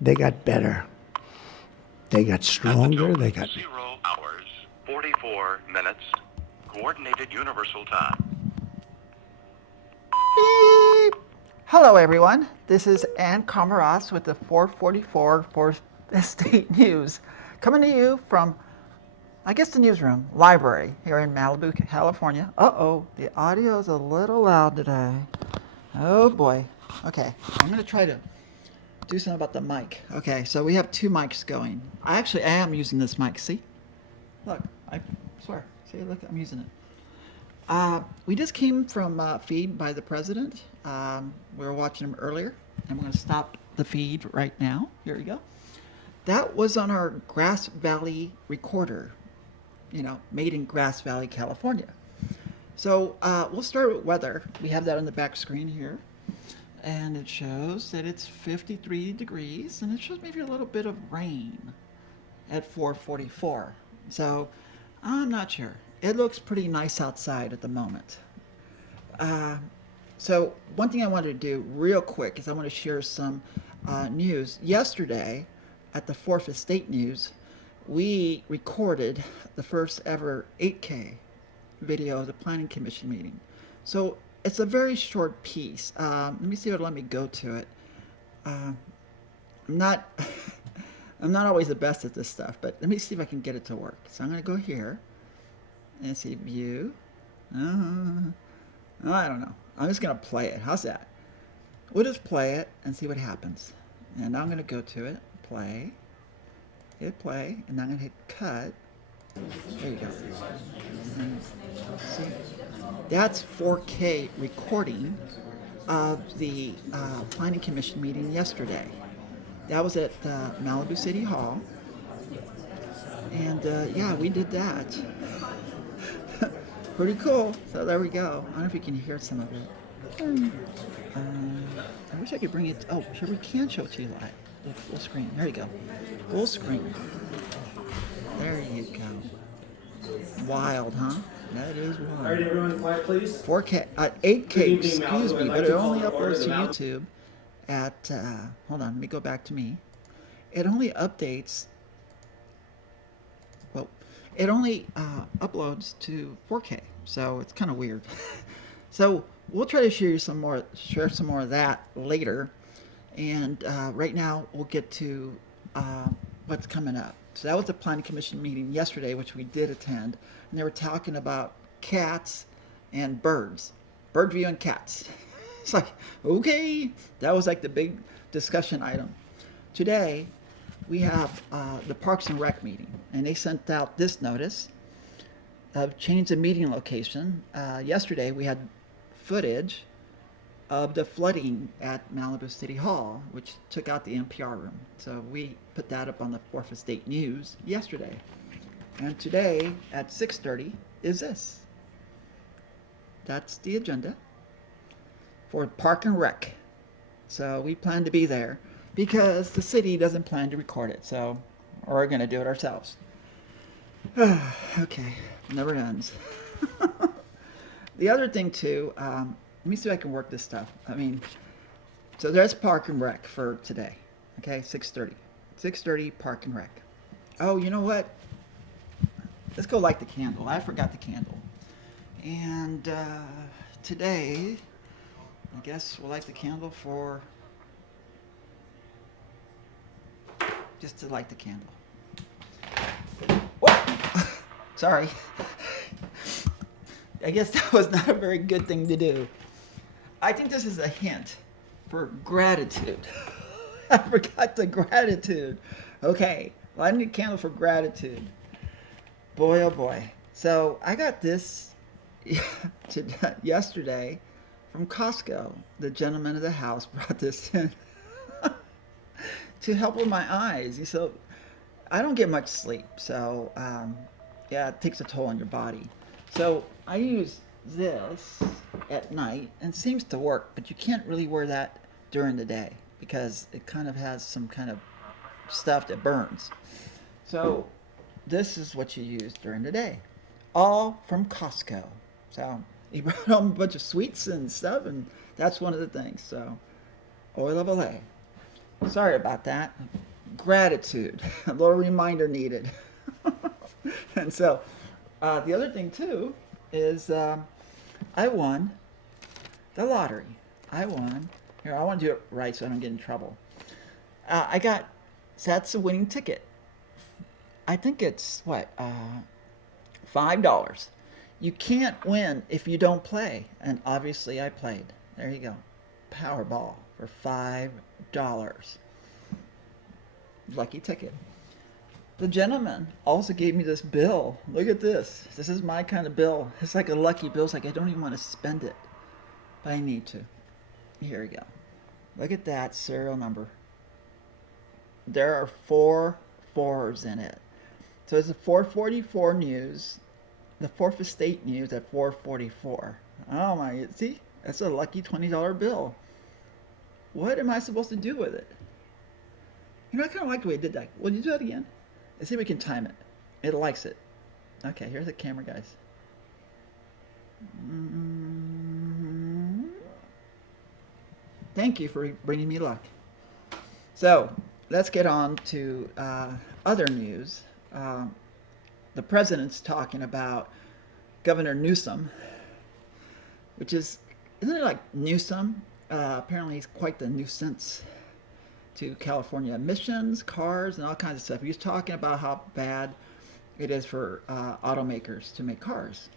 They got better. They got stronger. They got... 0 hours, 44 minutes, Coordinated Universal Time. Beep. Hello, everyone. This is Ann Kamaras with the 444 Fourth Estate News, coming to you from, I guess, the newsroom library here in Malibu, California. Uh-oh, the audio is a little loud today. Oh boy. Okay, I'm gonna try to do something about the mic. Okay, so we have two mics going. I am using this mic. See? Look, I swear. See, look, I'm using it. We just came from feed by the president. We were watching him earlier, and we're going to stop the feed right now. Here we go. That was on our Grass Valley recorder, made in Grass Valley, California. So we'll start with weather. We have that on the back screen here. And it shows that it's 53 degrees, and it shows maybe a little bit of rain at 4:44. So I'm not sure. It looks pretty nice outside at the moment. So one thing I wanted to do real quick is I want to share some news. Yesterday at the Fourth Estate News, we recorded the first ever 8K video of the Planning Commission meeting. So it's a very short piece. Let me see if it'll let me go to it. I'm not I'm not always the best at this stuff, but let me see if I can get it to work. So I'm going to go here and see view. I don't know. I'm just going to play it. How's that? We'll just play it and see what happens. And now I'm going to go to it, play, hit play, and then I'm going to hit cut. There you go. See? That's 4K recording of the Planning Commission meeting yesterday. That was at Malibu City Hall. And yeah, we did that. Pretty cool. So there we go. I don't know if you can hear some of it. I wish I could bring it. Oh, here we can show it to you live. The full screen. There you go. Full screen. There you go. Wild, huh? That is wild. All right, everyone, quiet, please. 4K, 8K, excuse me, but it only uploads to YouTube at, hold on, let me go back to me. It only updates, well, it only uploads to 4K, so it's kind of weird. So we'll try to share some more of that later. And right now we'll get to what's coming up. So that was the Planning Commission meeting yesterday, which we did attend, and they were talking about cats and birds, bird view and cats. It's like, okay, that was like the big discussion item. Today, we have the Parks and Rec meeting, and they sent out this notice of change of meeting location. Yesterday, we had footage of the flooding at Malibu City Hall, which took out the NPR room. So we put that up on the Fourth Estate News yesterday. And today at 6:30 is this. That's the agenda for Park and Rec. So we plan to be there because the city doesn't plan to record it. So we're going to do it ourselves. Okay, never ends. The other thing too, let me see if I can work this stuff. So there's Park and Rec for today. Okay, 6:30. 6:30, Park and Rec. Oh, you know what? Let's go light the candle. I forgot the candle. And today, I guess we'll light the candle for... just to light the candle. Whoa! Sorry. I guess that was not a very good thing to do. I think this is a hint for gratitude. I forgot the gratitude. Okay, lighting a candle for gratitude. Boy, oh boy. So I got this yesterday from Costco. The gentleman of the house brought this in to help with my eyes. So I don't get much sleep. So yeah, it takes a toll on your body. So I use this at night, and it seems to work, but you can't really wear that during the day because it kind of has some kind of stuff that burns. So this is what you use during the day, all from Costco. So he brought home a bunch of sweets and stuff, and that's one of the things. So oil of Olay. Sorry about that. Gratitude. A little reminder needed. And so, the other thing too is I won the lottery. I won. Here, I want to do it right so I don't get in trouble. I got, so that's a winning ticket. I think it's what, $5. You can't win if you don't play, and obviously I played. There you go, Powerball for $5. Lucky ticket. The gentleman also gave me this bill. Look at this. This is my kind of bill. It's like a lucky bill. It's like I don't even want to spend it, but I need to. Here we go. Look at that serial number. There are 4 4s in it. So it's a 444 news, the 4th Estate news at 444. Oh my, see? That's a lucky $20 bill. What am I supposed to do with it? You know, I kind of like the way it did that. Will you do that again? Let's see if we can time it. It likes it. Okay, here's the camera, guys. Thank you for bringing me luck. So, let's get on to other news. The president's talking about Governor Newsom, which is, isn't it like Newsom? Apparently he's quite the nuisance to California emissions, cars, and all kinds of stuff. He was talking about how bad it is for automakers to make cars.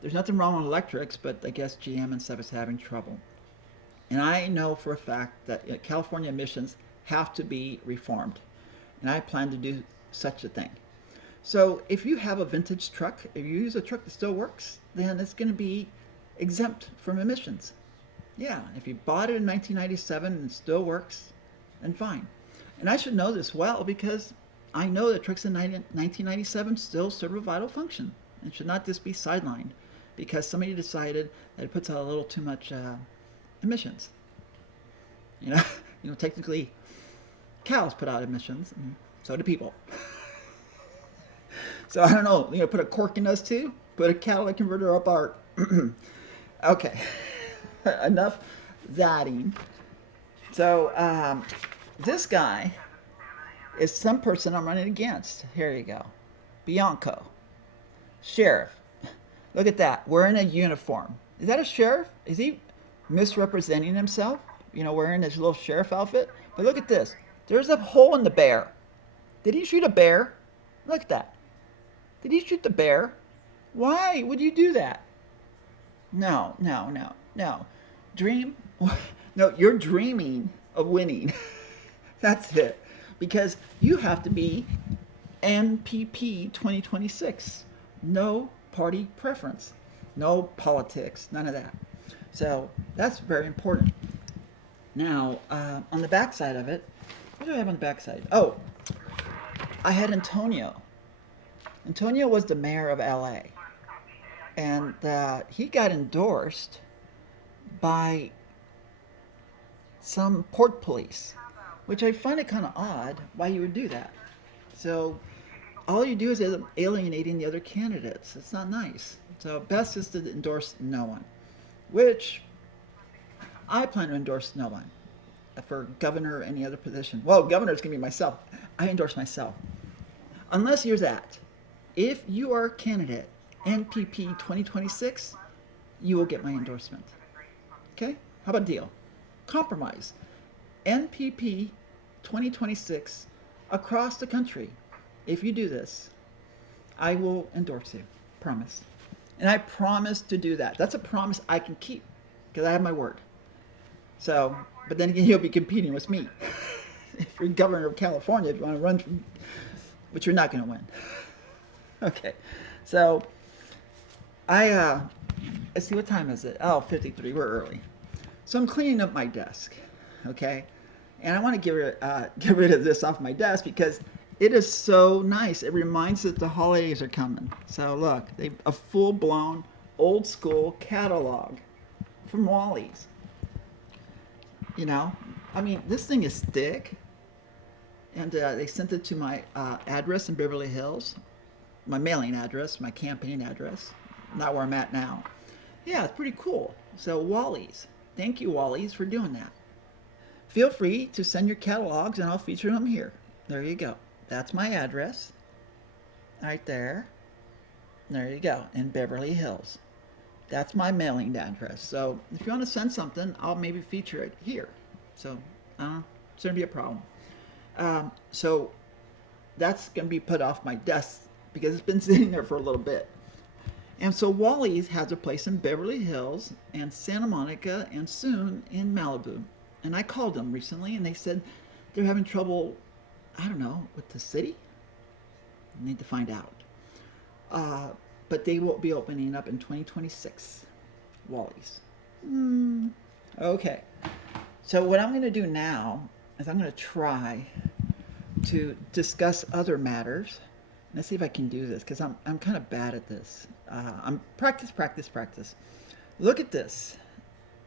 There's nothing wrong with electrics, but I guess GM and stuff is having trouble. And I know for a fact that California emissions have to be reformed. And I plan to do such a thing. So if you have a vintage truck, if you use a truck that still works, then it's going to be exempt from emissions. Yeah, if you bought it in 1997 and it still works, then fine. And I should know this well because I know that trucks in 1997 still serve a vital function and should not just be sidelined because somebody decided that it puts out a little too much emissions. You know, technically, cows put out emissions, and so do people. So I don't know. You know, put a cork in us too. Put a catalytic converter up our. Okay, enough thatting. So this guy is some person I'm running against. Here you go, Bianco, sheriff. Look at that, wearing a uniform. Is that a sheriff? Is he misrepresenting himself? You know, wearing his little sheriff outfit. But look at this. There's a hole in the bear. Did he shoot a bear? Look at that. Did he shoot the bear? Why would you do that? No, no, no, no. Dream? No, you're dreaming of winning. That's it. Because you have to be NPP 2026. No party preference. No politics. None of that. So that's very important. Now, on the backside of it, what do I have on the backside? Oh, I had Antonio. Antonio was the mayor of LA. And he got endorsed by some port police, which I find it kind of odd why you would do that. So all you do is alienating the other candidates. It's not nice. So best is to endorse no one, which I plan to endorse no one for governor or any other position. Well, governor is going to be myself. I endorse myself. Unless here's that. If you are a candidate, NPP 2026, you will get my endorsement. Okay? How about a deal? Compromise. NPP 2026 across the country. If you do this, I will endorse you. Promise. And I promise to do that. That's a promise I can keep because I have my word. So, but then again, you'll be competing with me. If you're governor of California, if you want to run from, but you're not going to win. Okay. So, let's see, what time is it? Oh, 53, we're early. So I'm cleaning up my desk, okay? And I want to get rid of this off my desk because it is so nice. It reminds us that the holidays are coming. So look, a full-blown, old-school catalog from Wally's. You know, I mean, this thing is thick. And they sent it to my address in Beverly Hills, my mailing address, my campaign address, not where I'm at now. Yeah, it's pretty cool. So Wally's, thank you Wally's for doing that. feel free to send your catalogs and I'll feature them here. There you go. That's my address. Right there. There you go. In Beverly Hills. That's my mailing address. So if you want to send something, I'll maybe feature it here. So it's going to be a problem. So that's going to be put off my desk because it's been sitting there for a little bit. And so Wally's has a place in Beverly Hills and Santa Monica and soon in Malibu. And I called them recently and they said they're having trouble, I don't know, with the city? I need to find out. But they will be opening up in 2026. Wally's. Okay. So what I'm going to do now is I'm going to try to discuss other matters. Let's see if I can do this because I'm kind of bad at this. I'm practice. Look at this.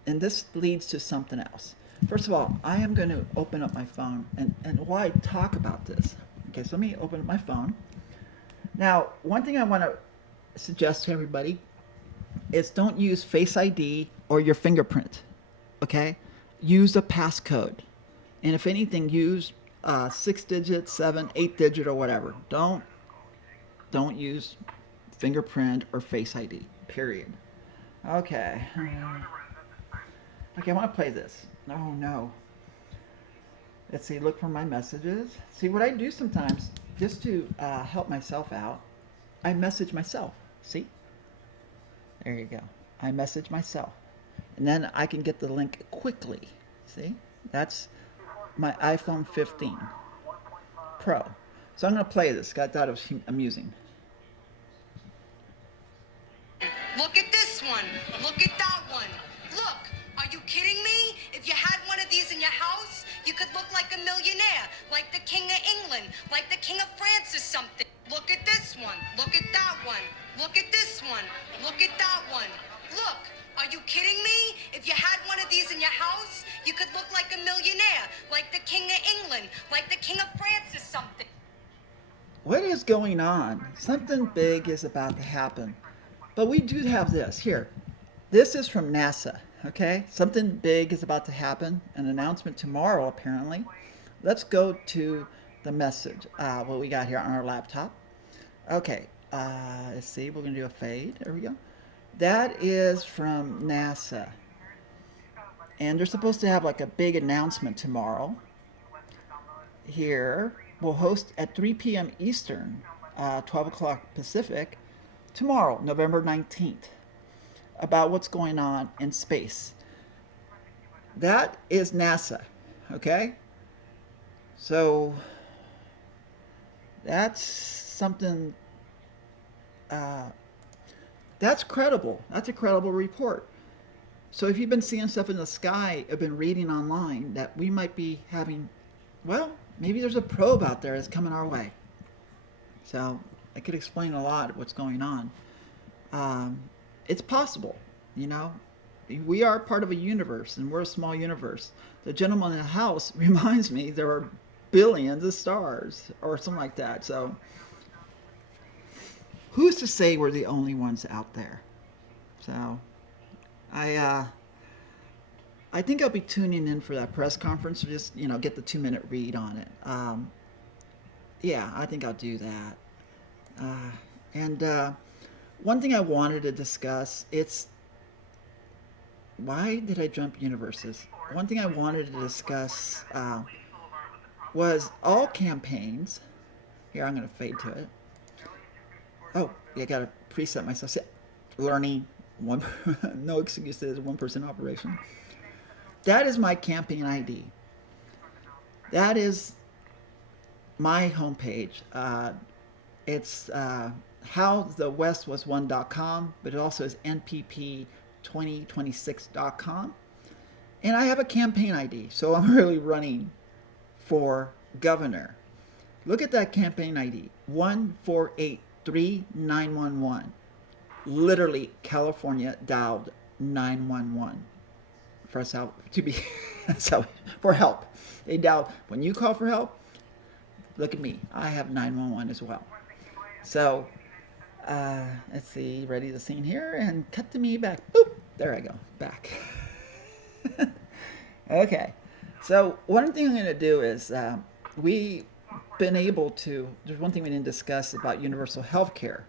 And this leads to something else. First of all, I am going to open up my phone and why talk about this. Okay, so let me open up my phone. Now, one thing I want to suggest to everybody is don't use Face ID or your fingerprint. Okay? Use a passcode. And if anything, use 6 digit, 7, 8 digit, or whatever. Don't use fingerprint or Face ID. Period. Okay. Okay, I want to play this. Oh no. Let's see, look for my messages. See, what I do sometimes, just to help myself out, I message myself. See? There you go. I message myself. And then I can get the link quickly. See? That's my iPhone 15 Pro. So I'm going to play this. I thought it was amusing. Look at this one. Look at that one. Look, are you kidding me? If you had one of these in your house, you could look like a millionaire, like the King of England, like the King of France or something. Look at this one. Look at that one. Look at this one. Look at that one. Look, are you kidding me? If you had one of these in your house, you could look like a millionaire, like the King of England, like the King of France or something. What is going on? Something big is about to happen. But we do have this here. This is from NASA, okay? Something big is about to happen. An announcement tomorrow, apparently. Let's go to the message, what we got here on our laptop. Okay, let's see. We're going to do a fade. There we go. That is from NASA. And they're supposed to have like a big announcement tomorrow. Here, we'll host at 3 p.m. Eastern, 12 o'clock Pacific, tomorrow, November 19th, about what's going on in space. That is NASA, okay? So that's something, that's credible. That's a credible report. So if you've been seeing stuff in the sky, I've been reading online that we might be having, well, maybe there's a probe out there that's coming our way. So I could explain a lot of what's going on. It's possible, you know. We are part of a universe, and we're a small universe. The gentleman in the house reminds me there are billions of stars, or something like that. So who's to say we're the only ones out there? So I think I'll be tuning in for that press conference to just, you know, get the 2-minute read on it. Yeah, I think I'll do that. And one thing I wanted to discuss, it's, why did I jump universes? One thing I wanted to discuss was all campaigns. Here, I'm going to fade to it. Oh, yeah, I got to preset myself. Learning, no excuses, 1% operation. That is my campaign ID. That is my homepage. It's howthewestwaswon.com, but it also is npp2026.com. And I have a campaign ID, so I'm really running for governor. Look at that campaign ID, 1483911. Literally, California dialed 911 for us help, to be for help. They dialed, when you call for help, look at me, I have 911 as well. So let's see, ready the scene here and cut to me back. Boop, there I go, back. Okay, So one thing I'm going to do is we've been able to, there's one thing we didn't discuss about universal health care.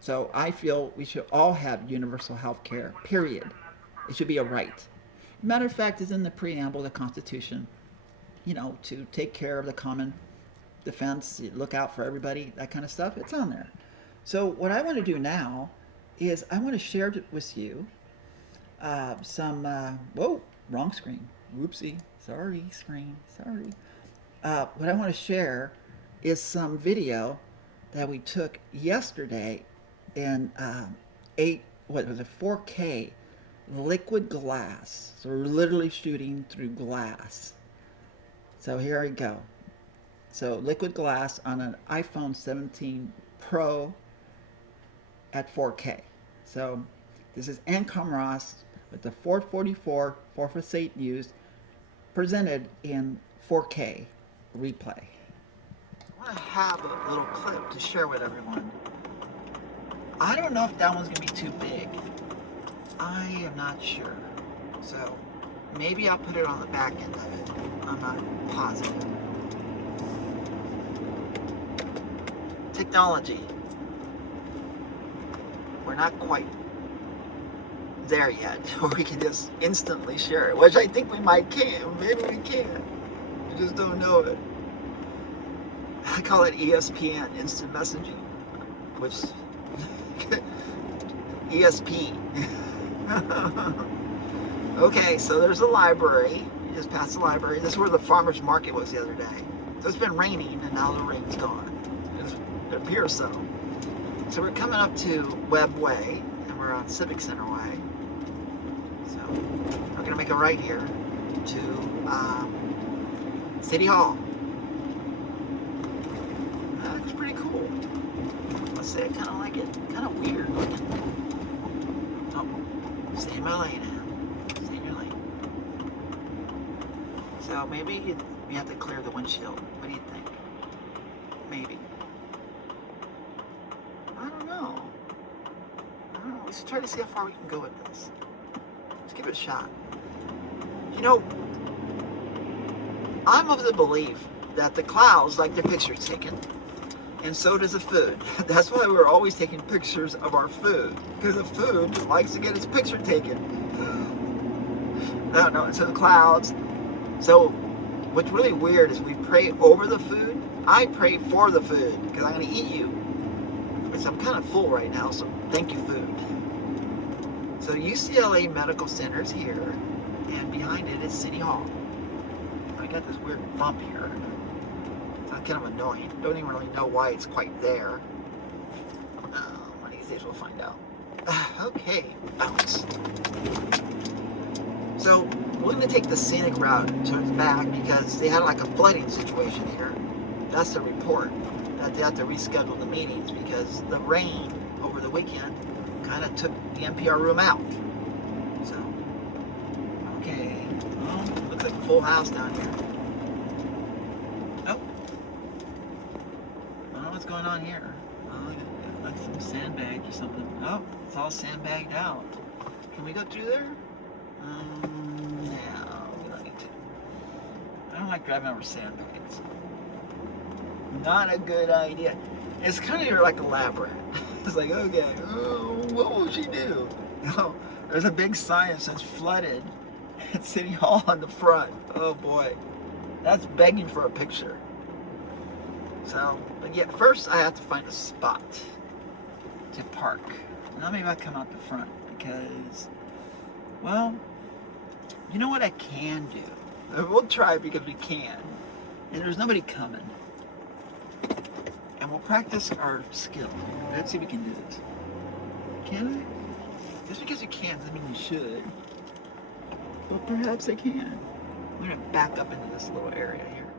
So I feel we should all have universal health care, period. It should be a right. Matter of fact, it's in the preamble of the Constitution, you know, to take care of the common defense, look out for everybody, that kind of stuff. It's on there. So what I want to do now is I want to share with you whoa, wrong screen. Whoopsie. Sorry, screen. Sorry. What I want to share is some video that we took yesterday in 4K liquid glass. So we're literally shooting through glass. So here I go. So liquid glass on an iPhone 17 Pro at 4K. So this is Ancom Ross with the 444 448 News presented in 4K replay. I want to have a little clip to share with everyone. I don't know if that one's going to be too big. I am not sure. So maybe I'll put it on the back end of it. I'm not positive. Technology. We're not quite there yet, where we can just instantly share it, which I think we might can. Maybe we can. We just don't know it. I call it ESPN, instant messaging, which ESP. Okay, so there's a library. You just passed the library. This is where the farmer's market was the other day. So it's been raining, and now the rain's gone. It appears so. So we're coming up to Webb Way, and we're on Civic Center Way. So we're going to make a right here to City Hall. That looks pretty cool. Let's say I kind of like it. Kind of weird looking. Oh, stay in my lane now. Stay in your lane. So maybe you have to clear the windshield. What do you think? Maybe. I don't know. Let's try to see how far we can go with this. Let's give it a shot. You know, I'm of the belief that the clouds like their pictures taken, and so does the food. That's why we're always taking pictures of our food, because the food likes to get its picture taken. No, so the clouds. So what's really weird is we pray over the food. I pray for the food, because I'm going to eat you. Because I'm kind of full right now, so thank you, food. So UCLA Medical Center is here, and behind it is City Hall. I got this weird bump here. It's kind of annoying. Don't even really know why it's quite there. One of these days we'll find out. Okay, bounce. So we're going to take the scenic route towards back because they had like a flooding situation here. That's the report, that they have to reschedule the meetings because the rain over the weekend kind of took the NPR room out. So, okay. Well, looks like a full house down here. Oh. I don't know what's going on here. Oh, like some sandbags or something. Oh, it's all sandbagged out. Can we go through there? No, we don't need to. I don't like driving over sandbags. Not a good idea. It's kind of like a labyrinth. It's like, okay, what will she do? You know, there's a big sign that says flooded at City Hall on the front. Oh boy, that's begging for a picture. So, but yeah, first I have to find a spot to park. Now maybe I'll come out the front because, well, you know what I can do? We'll try because we can. And there's nobody coming. And we'll practice our skill. Let's see if we can do this. Can I? Just because you can doesn't mean you should. But perhaps I can. We're going to back up into this little area here.